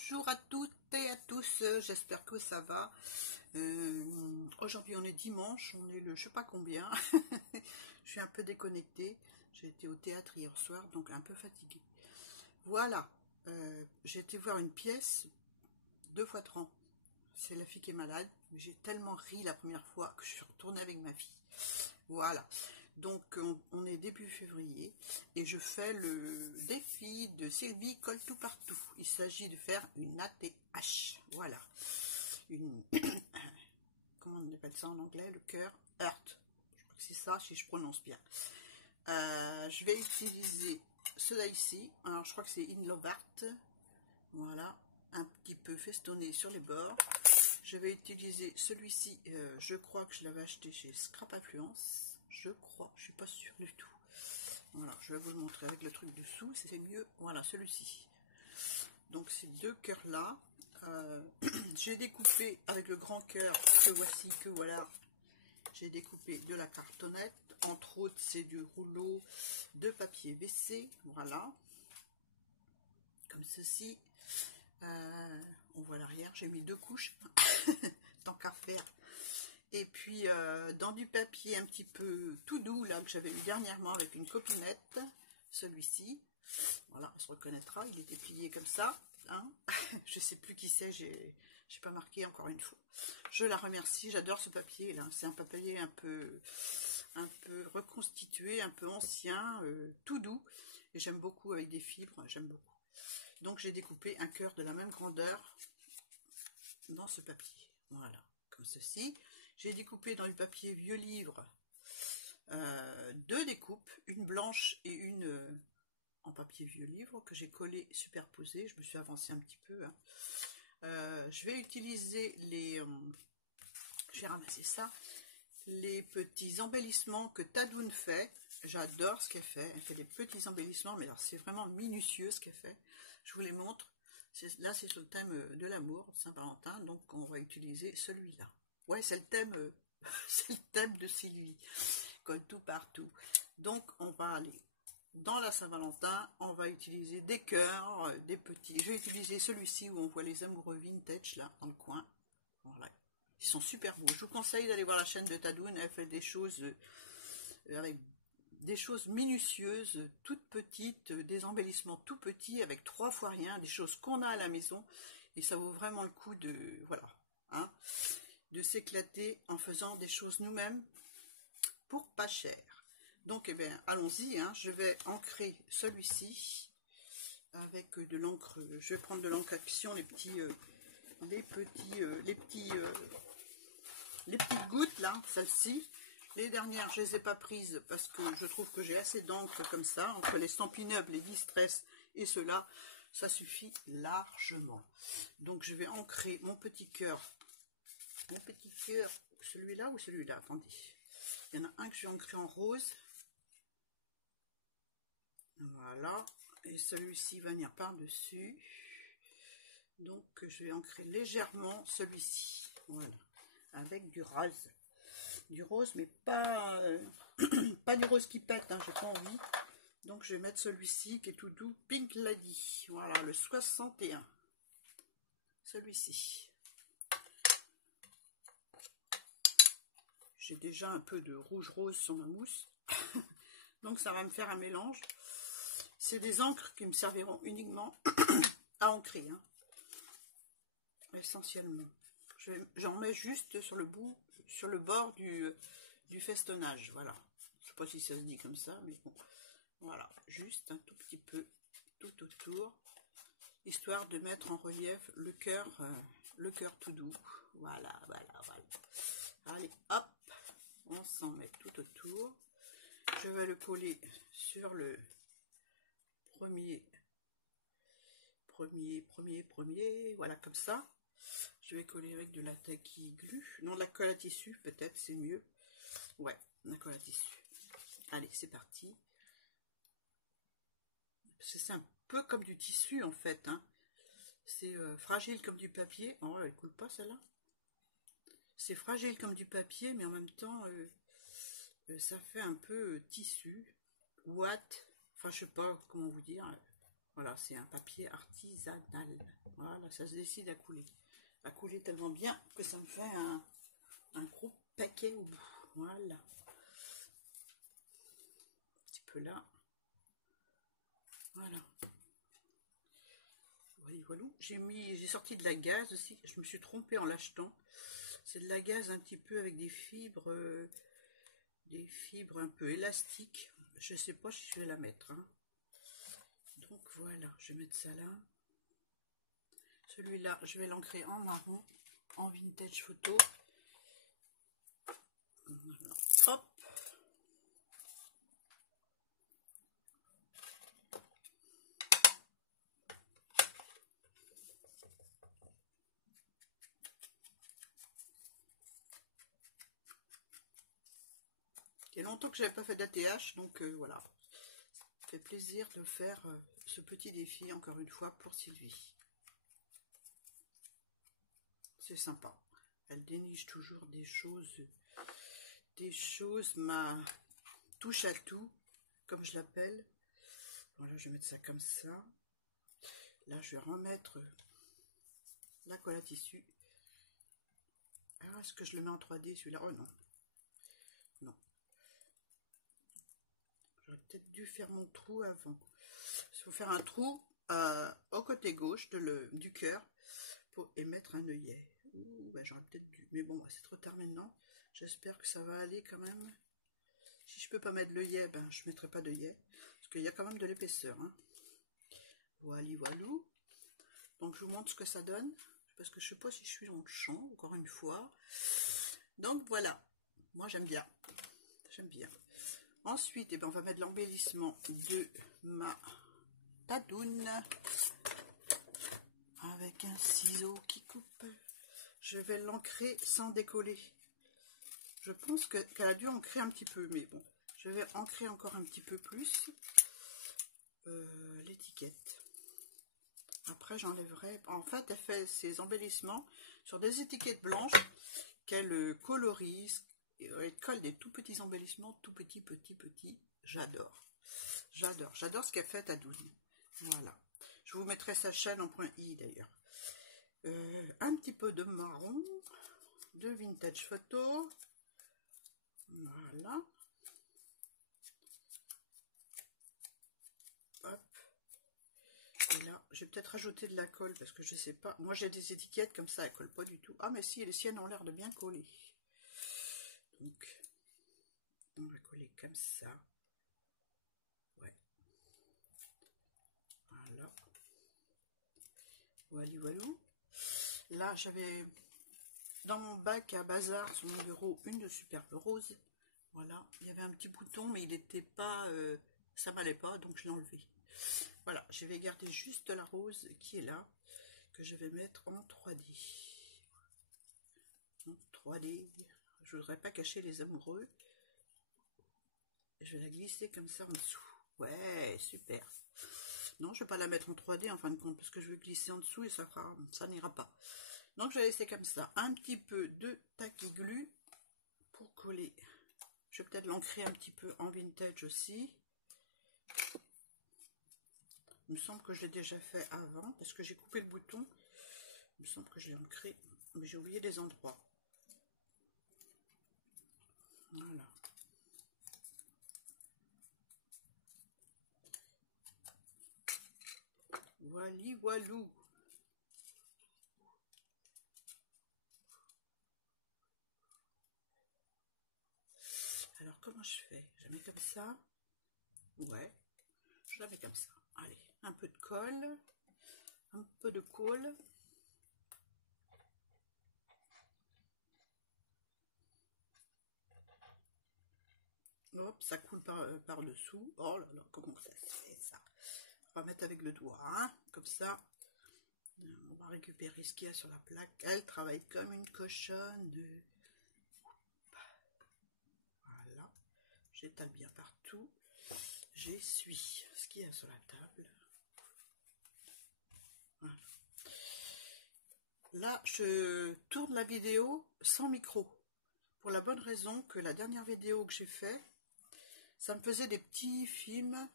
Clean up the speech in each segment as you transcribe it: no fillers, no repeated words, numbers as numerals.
Bonjour à toutes et à tous, j'espère que ça va. Aujourd'hui on est dimanche, on est le je sais pas combien. Je suis un peu déconnectée, j'ai été au théâtre hier soir, donc un peu fatiguée. Voilà, j'ai été voir une pièce 2 fois 30. C'est la fille qui est malade, mais j'ai tellement ri la première fois que je suis retournée avec ma fille. Voilà, donc on est début février et je fais le défi de Sylvie Colle tout partout. Il s'agit de faire une ATH, voilà, une, comment on appelle ça en anglais, le cœur, heart, je crois que c'est ça si je prononce bien. Je vais utiliser cela ici, alors je crois que c'est In Love Art, voilà, un petit peu festonné sur les bords. Je vais utiliser celui-ci, je crois que je l'avais acheté chez Scrap Influence, je crois, je suis pas sûre du tout. Voilà, je vais vous le montrer avec le truc dessous, c'est mieux, voilà, celui-ci. Donc ces deux cœurs là, j'ai découpé avec le grand cœur que voici, que voilà, j'ai découpé de la cartonnette, entre autres c'est du rouleau de papier WC, voilà, comme ceci. On voit l'arrière, j'ai mis 2 couches, tant qu'à faire. Et puis dans du papier un petit peu tout doux, là, que j'avais eu dernièrement avec une copinette, celui-ci, voilà, on se reconnaîtra, il était plié comme ça, hein. Je sais plus qui c'est, j'ai pas marqué encore une fois. Je la remercie, j'adore ce papier là, c'est un papier un peu reconstitué, un peu ancien, tout doux, et j'aime beaucoup avec des fibres, j'aime beaucoup. Donc j'ai découpé un cœur de la même grandeur dans ce papier, voilà, comme ceci. J'ai découpé dans le papier vieux livre 2 découpes, une blanche et une en papier vieux livre que j'ai collé superposé. Je me suis avancée un petit peu, hein. Je vais utiliser les je vais ramasser ça, les petits embellissements que Tadoun fait. J'adore ce qu'elle fait, elle fait des petits embellissements, mais alors c'est vraiment minutieux ce qu'elle fait. Je vous les montre. Là c'est sur le thème de l'amour, Saint-Valentin, donc on va utiliser celui-là. Ouais, c'est le thème c'est le thème de Sylvie, Colle tout partout. Donc on va aller dans la Saint-Valentin, on va utiliser des cœurs, des petits. Je vais utiliser celui-ci où on voit les amoureux vintage là dans le coin. Voilà. Ils sont super beaux. Je vous conseille d'aller voir la chaîne de Tadoun. Elle fait des choses avec des choses minutieuses, toutes petites, des embellissements tout petits avec 3 fois rien, des choses qu'on a à la maison. Et ça vaut vraiment le coup de, voilà, hein, de s'éclater en faisant des choses nous-mêmes pour pas cher. Donc, eh bien, allons-y, hein. Je vais ancrer celui-ci avec de l'encre. Je vais prendre de l'encre action, les petites gouttes là, celle-ci. Les dernières, je les ai pas prises parce que je trouve que j'ai assez d'encre comme ça, entre les Stampin' Up, les Distress et ceux-là, ça suffit largement. Donc je vais ancrer mon petit cœur, celui-là ou celui-là, attendez. Il y en a un que je vais ancrer en rose. Voilà, et celui-ci va venir par-dessus. Donc je vais ancrer légèrement celui-ci, voilà, avec du rose. Du rose, mais pas, pas du rose qui pète, hein, j'ai pas envie. Donc je vais mettre celui-ci qui est tout doux, Pink Lady. Voilà, le 61. Celui-ci. J'ai déjà un peu de rouge rose sur ma mousse. Donc ça va me faire un mélange. C'est des encres qui me serviront uniquement à ancrer, hein, essentiellement. J'en mets juste sur le bout, sur le bord du festonnage, voilà. Je sais pas si ça se dit comme ça, mais bon. Voilà, juste un tout petit peu tout autour, histoire de mettre en relief le cœur tout doux. Voilà, voilà, voilà. Allez, hop, on s'en met tout autour. Je vais le coller sur le premier, voilà, comme ça. Je vais coller avec de la tacky glue, non, de la colle à tissu, peut-être, c'est mieux. Ouais, de la colle à tissu. Allez, c'est parti. C'est un peu comme du tissu, en fait, hein. C'est fragile comme du papier. Oh, elle coule pas, celle-là. C'est fragile comme du papier, mais en même temps, ça fait un peu tissu. What? Enfin, je sais pas comment vous dire. Voilà, c'est un papier artisanal. Voilà, ça se décide à couler tellement bien que ça me fait un gros paquet au bout. Voilà. Un petit peu là. Voilà. Voilà. J'ai sorti de la gaze aussi. Je me suis trompée en l'achetant. C'est de la gaze un petit peu avec des fibres un peu élastiques. Je sais pas si je vais la mettre. Hein. Donc voilà, je vais mettre ça là. Celui-là, je vais l'ancrer en marron, en vintage photo. Voilà. Hop. Il y a longtemps que je n'avais pas fait d'ATH, donc voilà. Ça fait plaisir de faire ce petit défi, encore une fois, pour Sylvie. C'est sympa. Elle déniche toujours des choses, ma touche à tout, comme je l'appelle. Voilà, je vais mettre ça comme ça. Là, je vais remettre la colle à tissu. Ah, est-ce que je le mets en 3D, celui-là? Oh non. Non. J'aurais peut-être dû faire mon trou avant. Il faut faire un trou au côté gauche du cœur et mettre un œillet. Ben, j'aurais peut-être dû. Mais bon, c'est trop tard maintenant. J'espère que ça va aller quand même. Si je peux pas mettre l'œillet, ben, je ne mettrai pas d'œillet. Parce qu'il y a quand même de l'épaisseur. Hein. Voilà. Donc je vous montre ce que ça donne. Parce que je ne sais pas si je suis dans le champ, encore une fois. Donc voilà. Moi j'aime bien. J'aime bien. Ensuite, eh ben, on va mettre l'embellissement de ma tadoune. Avec un ciseau qui coupe. Je vais l'ancrer sans décoller. Je pense qu'elle a dû ancrer un petit peu, mais bon, je vais ancrer encore un petit peu plus l'étiquette. Après, j'enlèverai. En fait, elle fait ses embellissements sur des étiquettes blanches qu'elle colorise. Elle colle des tout petits embellissements, tout petits. J'adore. J'adore ce qu'elle fait, Tadoune. Voilà. Je vous mettrai sa chaîne en point I d'ailleurs. Un petit peu de marron, de vintage photo. Voilà. Hop. Et là, je vais peut-être rajouter de la colle parce que je sais pas. Moi, j'ai des étiquettes comme ça, elles collent pas du tout. Ah, mais si, les siennes ont l'air de bien coller. Donc, on va coller comme ça. Ouais. Voilà. Voilà. Là, j'avais dans mon bac à bazar sur mon bureau une de Superbe Rose. Voilà, il y avait un petit bouton, mais il n'était pas, ça m'allait pas, donc je l'ai enlevé. Voilà, je vais garder juste la rose qui est là, que je vais mettre en 3D. En 3D, je voudrais pas cacher les amoureux. Je vais la glisser comme ça en dessous. Ouais, super. Non, je vais pas la mettre en 3D en fin de compte, parce que je vais glisser en dessous et ça n'ira pas. Donc je vais laisser comme ça, un petit peu de tacky glue pour coller. Je vais peut-être l'ancrer un petit peu en vintage aussi. Il me semble que je l'ai déjà fait avant, parce que j'ai coupé le bouton. Il me semble que je l'ai ancré, mais j'ai oublié des endroits. Voilà. Voilou. Alors, comment je fais? Je la mets comme ça. Ouais, je la mets comme ça. Allez, un peu de colle. Un peu de colle. Hop, ça coule par dessous. Oh là là, comment ça se fait ça? On va mettre avec le doigt, hein, comme ça. On va récupérer ce qu'il y a sur la plaque. Elle travaille comme une cochonne. Voilà. J'étale bien partout. J'essuie ce qu'il y a sur la table. Voilà. Là, je tourne la vidéo sans micro. Pour la bonne raison que la dernière vidéo que j'ai fait, ça me faisait des petits films,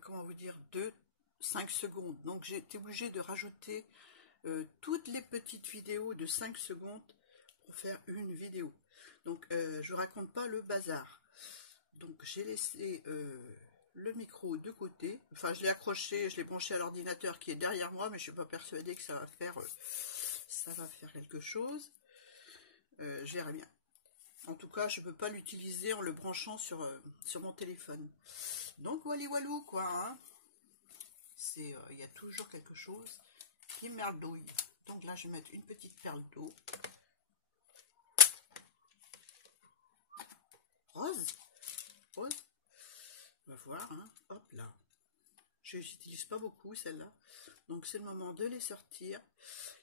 comment vous dire, de 5 secondes. Donc j'ai été obligée de rajouter toutes les petites vidéos de 5 secondes pour faire une vidéo. Donc je raconte pas le bazar. Donc j'ai laissé le micro de côté. Enfin je l'ai accroché, je l'ai branché à l'ordinateur qui est derrière moi, mais je suis pas persuadée que ça va faire quelque chose. J'irai bien. En tout cas, je peux pas l'utiliser en le branchant sur mon téléphone. Donc voilà, walou quoi. Hein. Il y a toujours quelque chose qui merdouille. Donc là, je vais mettre une petite perle d'eau. Rose. Rose. On va voir. Hein. Hop là. Je n'utilise pas beaucoup celle-là. Donc c'est le moment de les sortir.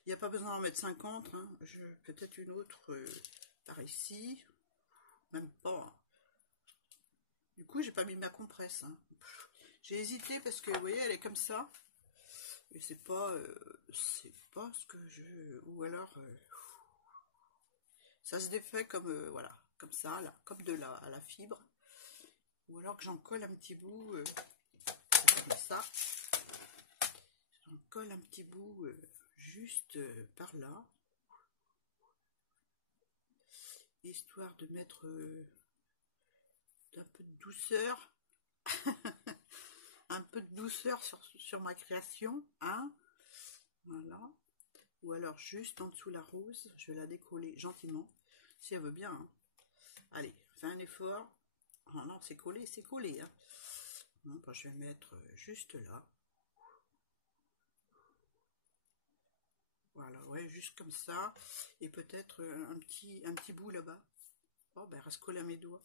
Il n'y a pas besoin d'en mettre 50. Hein. Peut-être une autre par ici. Même pas. Hein. Du coup, j'ai pas mis ma compresse. Hein. J'ai hésité parce que vous voyez, elle est comme ça. Et c'est pas ce que je... Ou alors... ça se défait comme... voilà, comme ça, là, comme à la fibre. Ou alors que j'en colle un petit bout... comme ça. J'en colle un petit bout juste par là. Histoire de mettre un peu de douceur. Un peu de douceur sur ma création. Hein, voilà. Ou alors juste en dessous la rose, je vais la décoller gentiment, si elle veut bien. Hein. Allez, fais un effort. Oh non, c'est collé, c'est collé. Hein. Non, bah, je vais mettre juste là. Voilà, ouais, juste comme ça. Et peut-être un petit bout là-bas. Oh, ben, elle reste collée à mes doigts.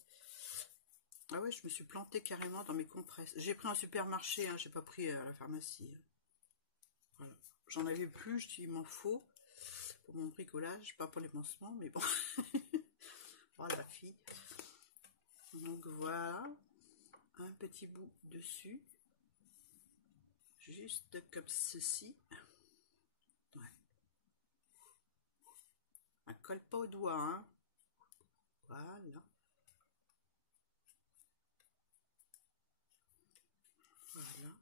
Ah ouais, je me suis plantée carrément dans mes compresses. J'ai pris un supermarché, hein, j'ai pas pris à la pharmacie. Hein. Voilà. J'en avais plus, je dis, il m'en faut. Pour mon bricolage, pas pour les pansements, mais bon. Oh la fille. Donc voilà, un petit bout dessus, juste comme ceci. Ouais. On colle pas au doigt, hein. Voilà. Voilà.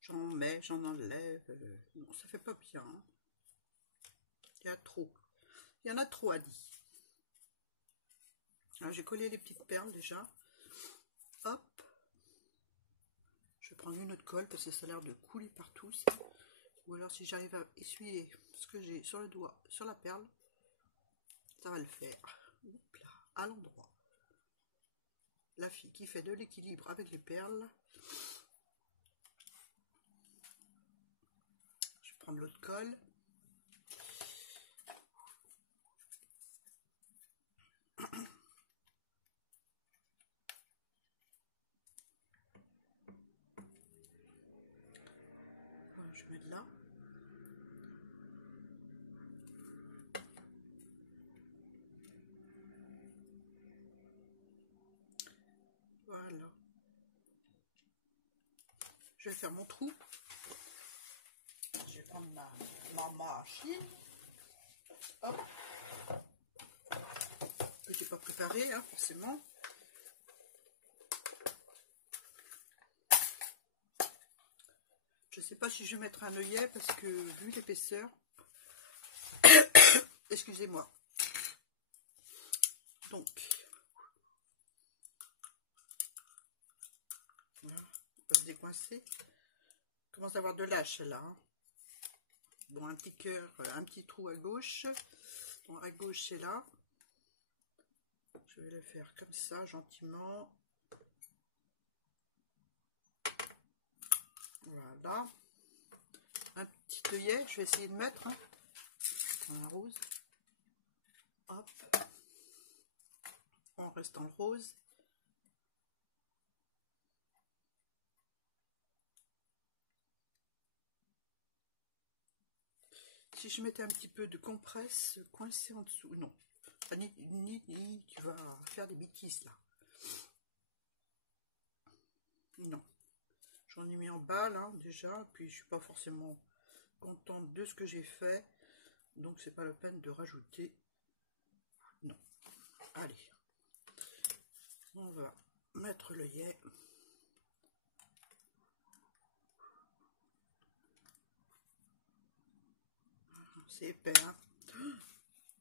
J'en mets, j'en enlève. Non, ça fait pas bien. Hein. Il y a trop. Il y en a trop à dire. Alors j'ai collé les petites perles déjà. Hop. Je vais prendre une autre colle parce que ça a l'air de couler partout. Ça. Ou alors si j'arrive à essuyer ce que j'ai sur le doigt, sur la perle, ça va le faire. Hop là, à l'endroit. La fille qui fait de l'équilibre avec les perles. Je vais prendre l'autre colle. Je vais mettre là. Voilà. Je vais faire mon trou. Je vais prendre ma machine. Hop. Je n'ai pas préparé, hein, forcément. Je ne sais pas si je vais mettre un œillet parce que vu l'épaisseur, excusez-moi. Donc, voilà, on peut se décoincer. Commence à avoir de l'âge là. Hein. Bon, un petit cœur, un petit trou à gauche. Bon, à gauche c'est là. Je vais le faire comme ça, gentiment. Voilà. Un petit œillet, je vais essayer de mettre hein, dans la rose. Hop. On reste dans le rose. Si je mettais un petit peu de compresse coincé en dessous, non. Ni, tu vas faire des bêtises là. Non. J'en ai mis en bas là déjà, puis je suis pas forcément contente de ce que j'ai fait, donc c'est pas la peine de rajouter. Non. Allez. On va mettre l'œillet. C'est épais, hein.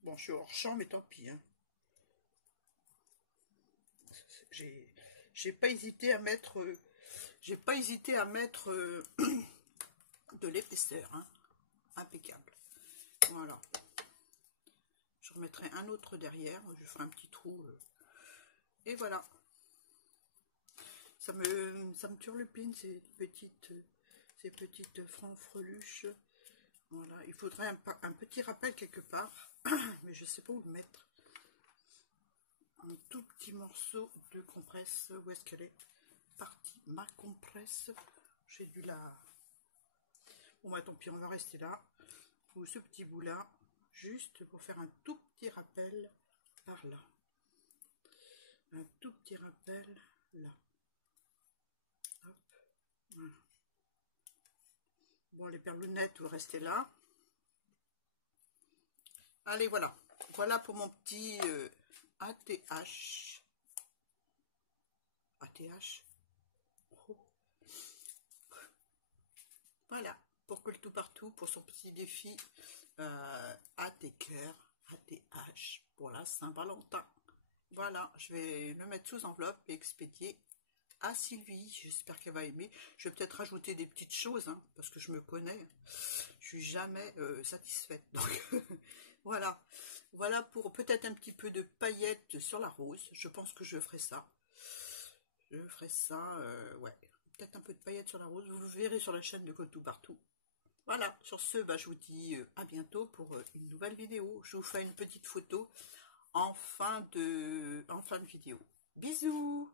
Bon, je suis hors champ, mais tant pis, hein. J'ai pas hésité à mettre de l'épaisseur, hein. Impeccable. Voilà. Je remettrai un autre derrière, je ferai un petit trou. Et voilà. Ça me turlupine ces petites fanfreluches. Voilà. Il faudrait un petit rappel quelque part, mais je sais pas où le mettre. Un tout petit morceau de compresse. Où est-ce qu'elle est partie, ma compresse? J'ai dû la... Bon bah tant pis, on va rester là. Ou ce petit bout là, juste pour faire un tout petit rappel par là. Un tout petit rappel là. Hop. Voilà. Bon, les perlounettes, vous restez là. Allez, voilà. Voilà pour mon petit ATH. ATH. Oh. Voilà. Pour que le tout partout, pour son petit défi ATCœur, ATH, pour la Saint-Valentin. Voilà, je vais le mettre sous enveloppe et expédier à Sylvie. J'espère qu'elle va aimer. Je vais peut-être rajouter des petites choses, hein, parce que je me connais. Je suis jamais satisfaite. Donc voilà. Voilà pour peut-être un petit peu de paillettes sur la rose. Je pense que je ferai ça. Je ferai ça, ouais. Peut-être un peu de paillettes sur la rose. Vous verrez sur la chaîne de Comme Tout Partout. Voilà, sur ce, bah, je vous dis à bientôt pour une nouvelle vidéo. Je vous fais une petite photo en fin de vidéo. Bisous!